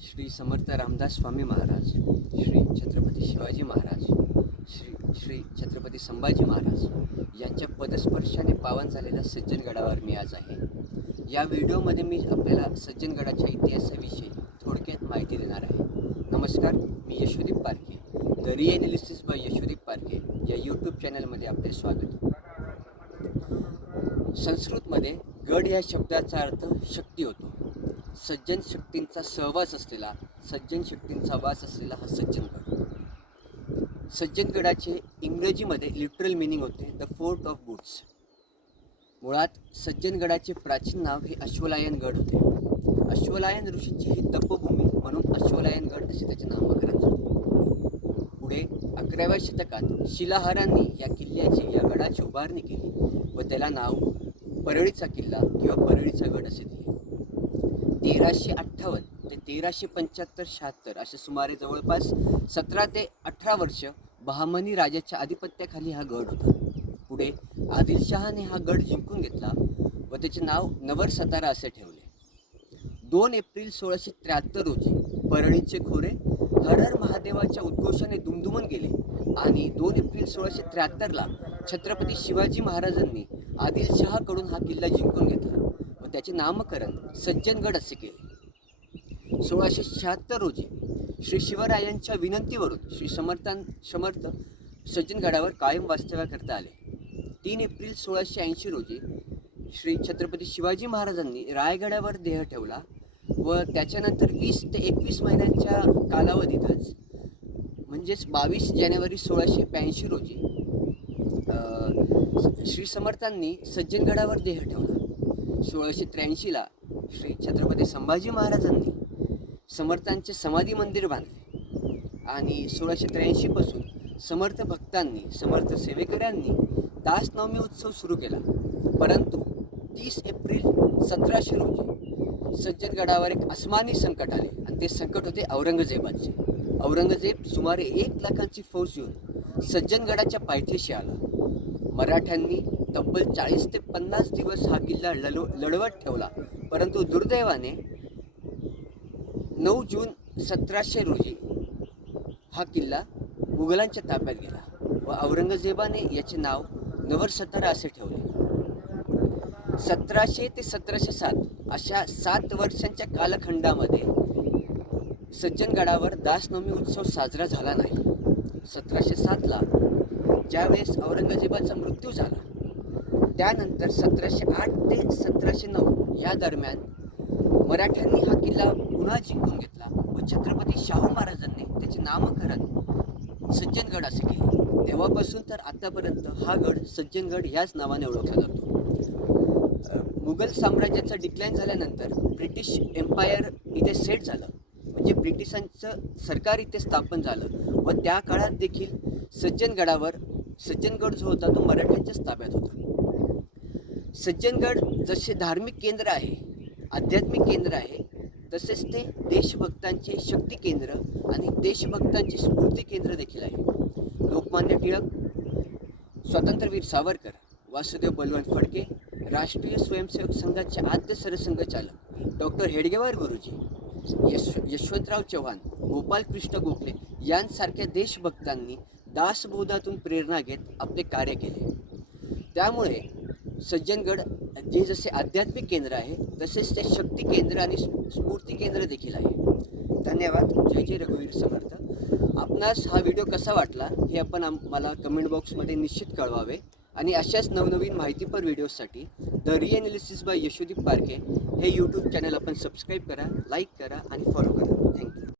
श्री समर्थ रामदास स्वामी महाराज, श्री छत्रपती शिवाजी महाराज, श्री छत्रपती संभाजी महाराज यांच्या पदस्पर्शाने पावन झालेल्या सज्जनगडावर मी आज आहे. या व्हिडिओमध्ये मी आपल्याला सज्जनगडाच्या इतिहासाविषयी थोडक्यात माहिती देणार आहे. नमस्कार, मी यशोदीप पारखे, द रिएनालिसिस बाय यशोदीप पारखे या यूट्यूब चॅनलमध्ये आपले स्वागत. संस्कृतमध्ये गड या शब्दाचा अर्थ शक्ती होतो. सज्जन शक्तींचा सहवास असलेला, सज्जन शक्तींचा वास असलेला हा सज्जनगड. सज्जनगडाचे इंग्रजीमध्ये लिटरल मिनिंग होते द फोर्ट ऑफ बुट्स. मुळात सज्जनगडाचे प्राचीन नाव हे अश्वलायन गड होते. अश्वलायन ऋषींची ही तपभूमी म्हणून अश्वलायन गड असे त्याचे नामकरण झाले. पुढे 11व्या शतकात शिलाहारांनी या किल्ल्याची, या गडाची उभारणी केली व त्याला नाव परळीचा किल्ला किंवा परळीचा गड असे दिले. 1358 ते 1375-76 असे सुमारे जवळपास 17 ते 18 वर्ष बहामनी राजाच्या आधिपत्याखाली हा गड होता. पुढे आदिलशहाने हा गड जिंकून घेतला व त्याचे नाव नवरसतारा असे ठेवले. 2 एप्रिल 1673 रोजी परळीचे खोरे हर हर महादेवाच्या उद्घोषाने दुमदुमून गेले आणि 2 एप्रिल 1673ला छत्रपती शिवाजी महाराजांनी आदिलशहाकडून हा किल्ला जिंकून घेतला व त्याचे नामकरण सज्जनगड असे केले. 1676 रोजी श्री शिवरायांच्या विनंतीवरून श्री समर्थ सज्जनगडावर कायम वास्तव्याकरता आले. 3 एप्रिल 1680 रोजी श्री छत्रपती शिवाजी महाराजांनी रायगडावर देह ठेवला व त्याच्यानंतर 20 ते 21 महिन्यांच्या कालावधीतच म्हणजेच 22 जानेवारी 1682 रोजी श्री समर्थांनी सज्जनगडावर देह ठेवला. 1683ला श्री छत्रपती संभाजी महाराजांनी समर्थांचे समाधी मंदिर बांधले आणि 1683 पासून समर्थ भक्तांनी, समर्थ सेवेकऱ्यांनी दासनवमी उत्सव सुरू केला. परंतु 30 एप्रिल 1700 रोजी सज्जनगडावर एक अस्मानी संकट आले आणि ते संकट होते औरंगजेबाचे. औरंगजेब सुमारे 1 लाखांची फौज घेऊन सज्जनगडाच्या पायथ्याशी आला. मराठ्यांनी तब्बल 40 ते 50 दिवस हा किल्ला लढवत ठेवला, परंतु दुर्दैवाने 9 जून 1700 रोजी हा किल्ला मुघलांच्या ताब्यात गेला व औरंगजेबाने याचे नाव नवरसतारा असे ठेवले. 1700 ते 1707 अशा 7 वर्षांच्या कालखंडामध्ये सज्जनगडावर दासनवमी उत्सव साजरा झाला नाही. 1707ला ज्यावेळेस औरंगजेबाचा मृत्यू झाला त्यानंतर 1708 ते 1709 या दरम्यान मराठ्यांनी हा किल्ला पुन्हा जिंकून घेतला व छत्रपती शाहू महाराजांनी त्याचे नामकरण सज्जनगड असे केले. तेव्हापासून तर आतापर्यंत हा गड सज्जनगड याच नावाने ओळखला जातो. मुघल साम्राज्याचं डिक्लाईन झाल्यानंतर ब्रिटिश एम्पायर इथे सेट झालं, म्हणजे ब्रिटिशांचं सरकार इथे स्थापन झालं व त्या काळात देखील सज्जनगड जो होता तो मराठ्यांच्याच ताब्यात होता. सज्जनगड जसे धार्मिक केंद्र आहे, आध्यात्मिक केंद्र आहे, तसेच ते देशभक्तांचे शक्ती केंद्र आणि देशभक्तांचे स्फूर्ती केंद्र देखील आहे. लोकमान्य टिळक, स्वातंत्र्यवीर सावरकर, वासुदेव बलवंत फडके, राष्ट्रीय स्वयंसेवक संघाचे आद्य सरसंघचालक डॉक्टर हेडगेवार गुरुजी, यशवंतराव चव्हाण, गोपालकृष्ण गोखले यांसारख्या देशभक्तांनी दासबोधातून प्रेरणा घेत आपले कार्य केले. त्यामुळे सज्जनगड जे जसे आध्यात्मिक केंद्र आहे तसेच ते शक्ती केंद्र आणि स्फूर्ती केंद्र देखील आहे. धन्यवाद. जय जय रघुवीर समर्थ. आपणास हा व्हिडिओ कसा वाटला हे आपण मला कमेंट बॉक्समध्ये निश्चित कळवावे आणि अशाच नवनवीन माहितीपर व्हिडिओसाठी द रिएनालिसिस बाय यशोदीप पारखे हे यूट्यूब चॅनल आपण सबस्क्राईब करा, लाईक करा आणि फॉलो करा. थँक्यू.